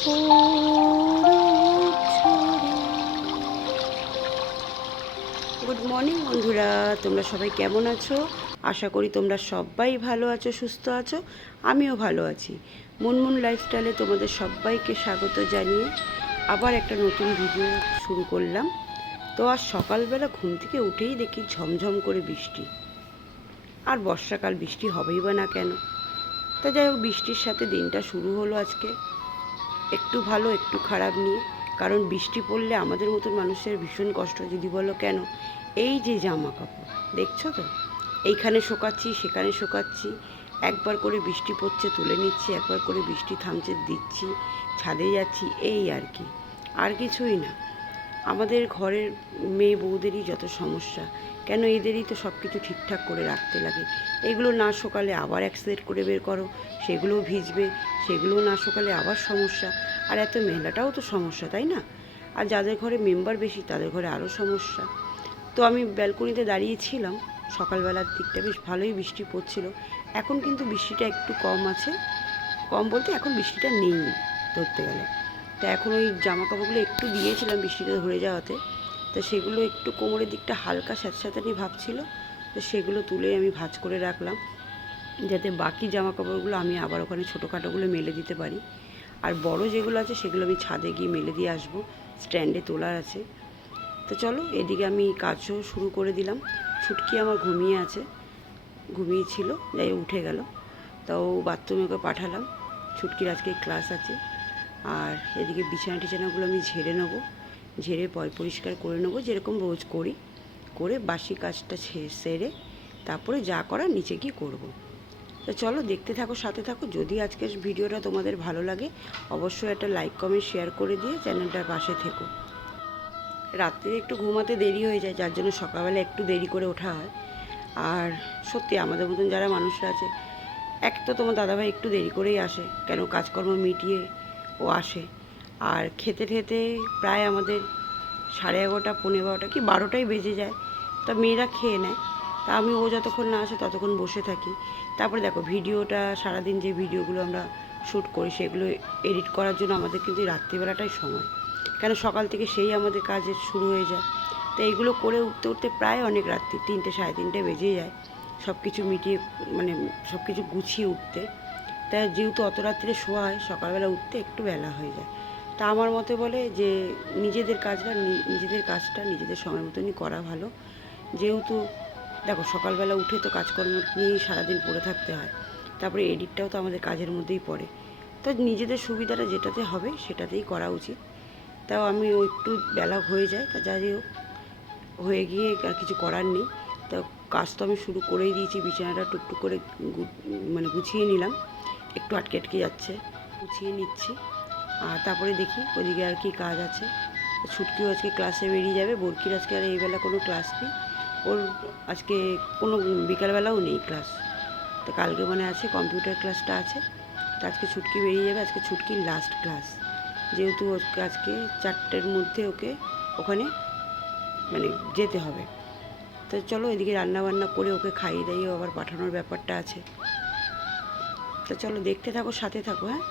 Good morning বন্ধুরা, তোমরা সবাই কেমন আছো? আশা করি তোমরা সবাই ভালো আছো, সুস্থ আছো। আমিও ভালো আছি। মুনমুন লাইফস্টাইলে তোমাদের সবাইকে স্বাগত জানিয়ে আবার একটা নতুন ভিডিও শুরু করলাম। তো আজ সকালবেলা ঘুম থেকে উঠেই দেখি ঝমঝম করে বৃষ্টি। আর বর্ষাকাল, বৃষ্টি হবেই বা না কেন। তা যাই হোক, বৃষ্টির সাথে দিনটা শুরু হলো আজকে একটু ভালো একটু খারাপ নিয়ে। কারণ বৃষ্টি পড়লে আমাদের মতন মানুষের ভীষণ কষ্ট। যদি বলো কেন, এই যে জামা কাপড় দেখছো তো, এইখানে শোকাচ্ছি সেখানে শোকাচ্ছি, একবার করে বৃষ্টি পড়ছে তুলে নিচ্ছি, একবার করে বৃষ্টি থামছে দিচ্ছি, ছাদে যাচ্ছি, এই আর কি, আর কিছুই না। আমাদের ঘরের মেয়ে বউদেরই যত সমস্যা। কেন, এদেরই তো সব কিছু ঠিকঠাক করে রাখতে লাগে। এগুলো না শোকালে আবার এক সেট করে বের করো, সেগুলোও ভিজবে, সেগুলোও না শোকালে আবার সমস্যা। আর এত মেলাটাও তো সমস্যা, তাই না? আর যাদের ঘরে মেম্বার বেশি তাদের ঘরে আরও সমস্যা। তো আমি ব্যালকনিতে দাঁড়িয়েছিলাম, সকালবেলার দিকটা বেশ ভালোই বৃষ্টি পড়ছিল। এখন কিন্তু বৃষ্টিটা একটু কম আছে, কম বলতে এখন বৃষ্টিটা নেই ধরতে গেলে। তা এখন ওই জামা কাপড়গুলো একটু দিয়েছিলাম বৃষ্টিতে ধরে যাওয়াতে, তা সেগুলো একটু কোমরের দিকটা হালকা স্যাঁতস্যাঁতানি ভাবছিল, তো সেগুলো তুলে আমি ভাঁজ করে রাখলাম, যাতে বাকি জামা কাপড়গুলো আমি আবার ওখানে ছোটোখাটোগুলো মেলে দিতে পারি। আর বড় যেগুলো আছে সেগুলো আমি ছাদে গিয়ে মেলে দিয়ে আসবো, স্ট্যান্ডে তোলার আছে। তো চলো, এদিকে আমি কাজও শুরু করে দিলাম। ছুটকি আমার ঘুমিয়ে আছে, ঘুমিয়েছিল, যাই উঠে গেল। তাও বাথরুমে ওকে পাঠালাম, ছুটকির আজকে ক্লাস আছে। আর এদিকে বিছানা টিছানাগুলো আমি ঝেড়ে নেবো, ঝেড়ে পরিষ্কার করে নেবো, যেরকম রোজ করি, করে বাসি কাজটা সেরে তারপরে যা করার নিচে গিয়ে করবো। তো চলো, দেখতে থাকো, সাথে থাকো। যদি আজকের ভিডিওটা তোমাদের ভালো লাগে অবশ্যই একটা লাইক কমেন্ট শেয়ার করে দিয়ে চ্যানেলটার পাশে থেকো। রাত্রে একটু ঘুমাতে দেরি হয়ে যায়, যার জন্য সকালবেলা একটু দেরি করে ওঠা হয়। আর সত্যি আমাদের মতন যারা মানুষরা আছে, এক তো তোমার দাদাভাই একটু দেরি করেই আসে, কেন কাজকর্ম মিটিয়ে ও আসে। আর খেতে খেতে প্রায় আমাদের 11:30, 11:15 কি 12টাই বেজে যায়। তা মেয়েরা খেয়ে নেয়, তা আমি ও যতক্ষণ না আসে ততক্ষণ বসে থাকি। তারপরে দেখো, ভিডিওটা সারাদিন যে ভিডিওগুলো আমরা শ্যুট করি সেগুলো এডিট করার জন্য আমাদের কিন্তু রাত্রিবেলাটাই সময়। কেন, সকাল থেকে সেই আমাদের কাজের শুরু হয়ে যায়। তো এইগুলো করে উঠতে উঠতে প্রায় অনেক রাত্রি 3টে, 3:30 বেজে যায় সব কিছু মিটিয়ে, মানে সব কিছু গুছিয়ে উঠতে। তাই যেহেতু অত রাত্রে শোয়া হয়, সকালবেলা উঠতে একটু বেলা হয়ে যায়। তা আমার মতে বলে যে নিজেদের কাজটা নিজেদের সময় মতনই করা ভালো। যেহেতু দেখো, সকালবেলা উঠে তো কাজকর্ম নিয়েই সারাদিন পড়ে থাকতে হয়, তারপরে এডিটটাও তো আমাদের কাজের মধ্যেই পড়ে। তো নিজেদের সুবিধাটা যেটাতে হবে সেটাতেই করা উচিত। তাও আমি একটু বেলা হয়ে যায়, তা যাই হোক, হয়ে গিয়ে আর কিছু করার নেই। তা কাজ তো আমি শুরু করেই দিয়েছি, বিছানাটা টুকটুক করে মানে গুছিয়ে নিলাম, একটু আটকে আটকে যাচ্ছে, গুছিয়ে নিচ্ছি। আর তারপরে দেখি ওদিকে আর কি কাজ আছে। ছুটকিও আজকে ক্লাসে বেরিয়ে যাবে, বরকির আজকে আর এইবেলা কোনো ক্লাস নেই। ওর আজকে কোনো বিকালবেলাও নেই ক্লাস। তো কালকে মানে আছে, কম্পিউটার ক্লাসটা আছে। তো আজকে ছুটকি বেরিয়ে যাবে, আজকে ছুটকির লাস্ট ক্লাস। যেহেতু ওকে আজকে 4টের মধ্যে ওকে ওখানে মানে যেতে হবে। তো চলো, এদিকে রান্নাবান্না করে ওকে খাইয়ে দাইয়ে আবার পাঠানোর ব্যাপারটা আছে। তো চলো, দেখতে থাকো, সাথে থাকো। হ্যাঁ,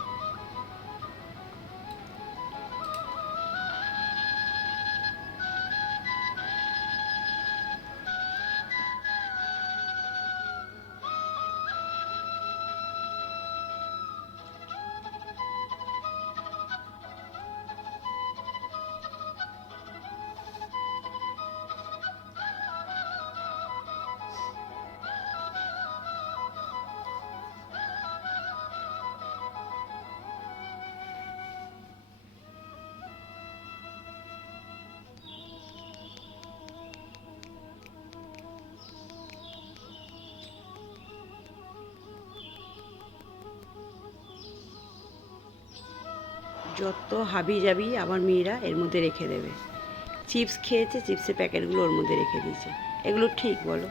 যত হাবি যাবি আমার মেয়েরা এর মধ্যে রেখে দেবে। চিপস খেয়েছে, চিপসের প্যাকেটগুলো ওর মধ্যে রেখে দিয়েছে। এগুলো ঠিক বলো?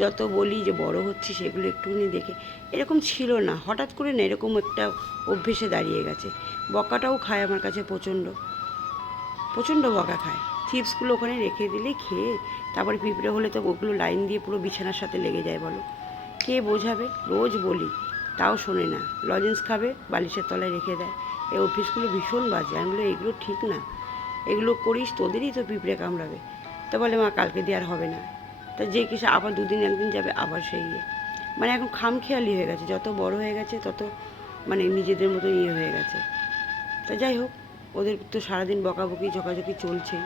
যত বলি যে বড় হচ্ছি, সেগুলো একটুখানি দেখে। এরকম ছিল না, হঠাৎ করে না এরকম একটা অভ্যেসে দাঁড়িয়ে গেছে। বকাটাও খায় আমার কাছে, প্রচণ্ড প্রচণ্ড বকা খায়। চিপসগুলো ওখানে রেখে দিলে খেয়ে, তারপরে পিঁপড়ে হলে তো ওগুলো লাইন দিয়ে পুরো বিছানার সাথে লেগে যায়। বলো, কে বোঝাবে? রোজ বলি, তাও শোনে না। লজেন্স খাবে, বালিশের তলায় রেখে দেয়। এই অভ্যেসগুলো ভীষণ বাজে। আমি বলি এগুলো ঠিক না, এগুলো করিস তোদেরই তো পিঁপড়ে কামড়াবে। তা বলে মা কালকে দিয়ে আর হবে না। তা যে কিছু আবার দুদিন একদিন যাবে আবার সেই মানে এখন খামখেয়ালি হয়ে গেছে, যত বড় হয়ে গেছে তত মানে নিজেদের মতো হয়ে গেছে। তা যাই হোক, ওদের তো সারাদিন বকাবকি ঝোঁকাঝুঁকি চলছেই।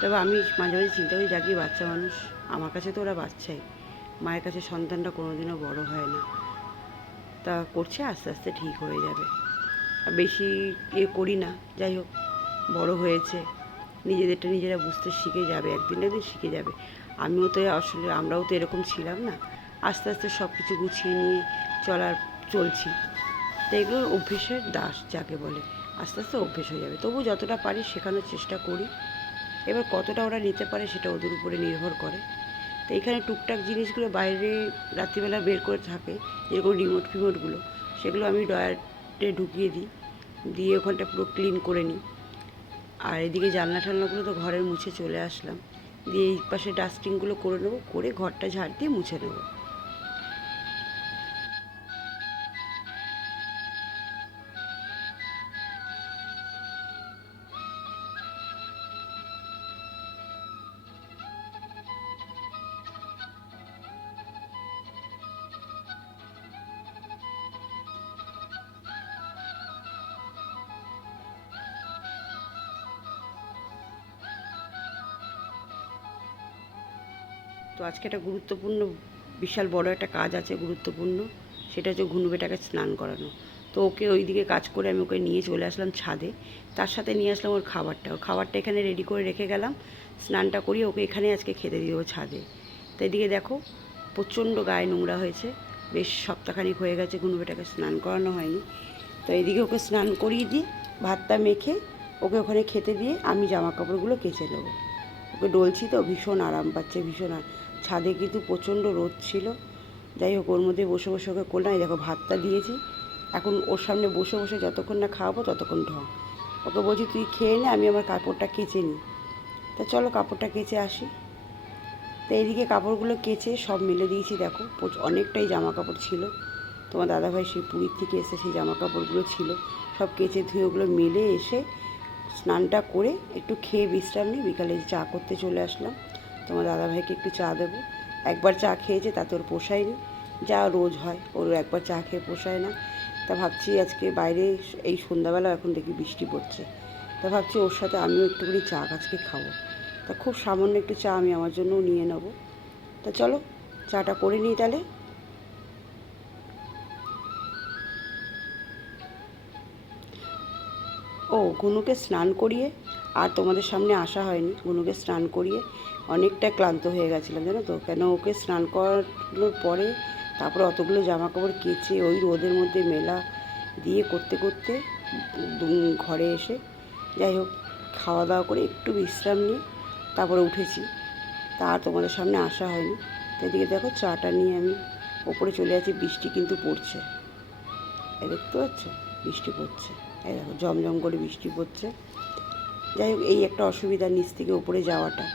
তবে আমি মাঝে মাঝে চিন্তা করি যাকে বাচ্চা মানুষ, আমার কাছে তো ওরা বাচ্চাই, মায়ের কাছে সন্তানটা কোনোদিনও বড় হয় না। তা করছে, আস্তে আস্তে ঠিক হয়ে যাবে। বেশি করি না, যাই হোক বড় হয়েছে, নিজেদেরটা নিজেরা বুঝতে শিখে যাবে, একদিন না একদিন শিখে যাবে। আমিও তো আসলে আমরাও তো এরকম ছিলাম না, আস্তে আস্তে সব কিছু গুছিয়ে নিয়ে চলছি। তো এগুলো অভ্যেসের দাস যাকে বলে, আস্তে আস্তে অভ্যেস হয়ে যাবে। তবু যতটা পারি শেখানোর চেষ্টা করি, এবার কতটা ওরা নিতে পারে সেটা ওদের উপরে নির্ভর করে। তো এখানে টুকটাক জিনিসগুলো বাইরে রাত্রিবেলা বের করে থাকে, যেরকম রিমোট ফিমোটগুলো, সেগুলো আমি ড্রয়ারে ঢুকিয়ে দিই, দিয়ে ওখানটা পুরো ক্লিন করে নিই। আর এদিকে জানলা টালনাগুলো তো ঘরের মুছে চলে আসলাম, দিয়ে এই পাশে ডাস্টিংগুলো করে নেবো, করে ঘরটা ঝাড় দিয়ে মুছে নেবো। তো আজকে একটা গুরুত্বপূর্ণ, বিশাল বড় একটা কাজ আছে গুরুত্বপূর্ণ, সেটা হচ্ছে ঘুনু বেটাকে স্নান করানো। তো ওকে ওই দিকে কাজ করে আমি ওকে নিয়ে চলে আসলাম ছাদে, তার সাথে নিয়ে আসলাম ওর খাবারটা এখানে রেডি করে রেখে গেলাম। স্নানটা করিয়ে ওকে এখানে আজকে খেতে দিয়ে দেবো ছাদে। তো এদিকে দেখো প্রচণ্ড গায়ে নোংরা হয়েছে, বেশ সপ্তাহখানিক হয়ে গেছে ঘুনু বেটাকে স্নান করানো হয়নি। তো এদিকে ওকে স্নান করিয়ে দিই, ভাতটা মেখে ওকে ওখানে খেতে দিয়ে আমি জামা কাপড়গুলো কেচে নেবো। ওকে ডলছি তো ভীষণ আরাম পাচ্ছে, ভীষণ। ছাদে কিন্তু প্রচণ্ড রোদ ছিল, যাই হোক ওর মধ্যে বসে বসে ওকে করলাম। এই দেখো ভাতটা দিয়েছি, এখন ওর সামনে বসে বসে যতক্ষণ না খাওয়াবো ততক্ষণ ঢং। ওকে বলছি তুই খেয়ে নে, আমি আমার কাপড়টা কেচে নিই। তা চলো কাপড়টা কেচে আসি। তো এইদিকে কাপড়গুলো কেচে সব মেলে দিয়েছি। দেখো অনেকটাই জামা কাপড় ছিল, তোমার দাদাভাই সেই পুরীর থেকে এসে সেই জামা কাপড়গুলো ছিল, সব কেচে ধুয়ে ওগুলো মেলে এসে স্নানটা করে একটু খেয়ে বিশ্রাম নিই। বিকালে চা করতে চলে আসলাম, তোমার দাদাভাইকে একটু চা দেবো। একবার চা খেয়েছে তাতে ওর পোষায়নি, যা রোজ হয় ওর একবার চা খেয়ে পোষায় না। তা ভাবছি আজকে বাইরে এই সন্ধ্যাবেলা এখন দেখি বৃষ্টি পড়ছে, তা ভাবছি ওর সাথে আমিও একটুখানি চা আজকে খাবো। তা খুব সামান্য একটু চা আমি আমার জন্যও নিয়ে নেবো। তা চলো চাটা করে নিই তাহলে। ও গুনুকে স্নান করিয়ে আর তোমাদের সামনে আসা হয়নি, গুনুকে স্নান করিয়ে অনেকটা ক্লান্ত হয়ে গেছিলাম জানো তো, কেন ওকে স্নান করানোর পরে তারপরে অতগুলো জামা কাপড় কেচে ওই রোদের মধ্যে মেলা দিয়ে করতে করতে ঘরে এসে যাই হোক খাওয়া দাওয়া করে একটু বিশ্রাম নিয়ে তারপরে উঠেছি, তা আর তোমাদের সামনে আসা হয়নি। তো এদিকে দেখো চাটা নিয়ে আমি ওপরে চলে যাচ্ছি, বৃষ্টি কিন্তু পড়ছে, এই দেখতে পাচ্ছ বৃষ্টি পড়ছে, এই দেখো জমজম করে বৃষ্টি পড়ছে। যাই হোক এই একটা অসুবিধা নিচ থেকে উপরে যাওয়াটা।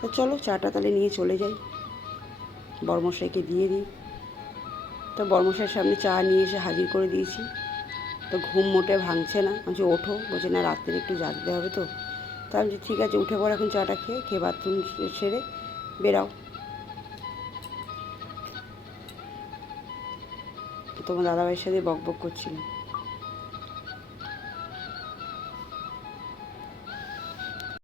তো চলো চাটা তাহলে নিয়ে চলে যাই, বর্মশাইকে দিয়ে দিই। তো বর্মশাইয়ের সামনে চা নিয়ে এসে হাজির করে দিয়েছি। তো ঘুম মোটে ভাঙছে না, বলছি ওঠো, বলছে না রাত্রে একটু জাগতে হবে তো। তা আমি ঠিক আছে উঠে পড়ো, এখন চাটা খেয়ে খেয়ে বাথরুম সেরে বেরাও। তোমার দাদাভাইয়ের সাথে বক বক করছিলাম।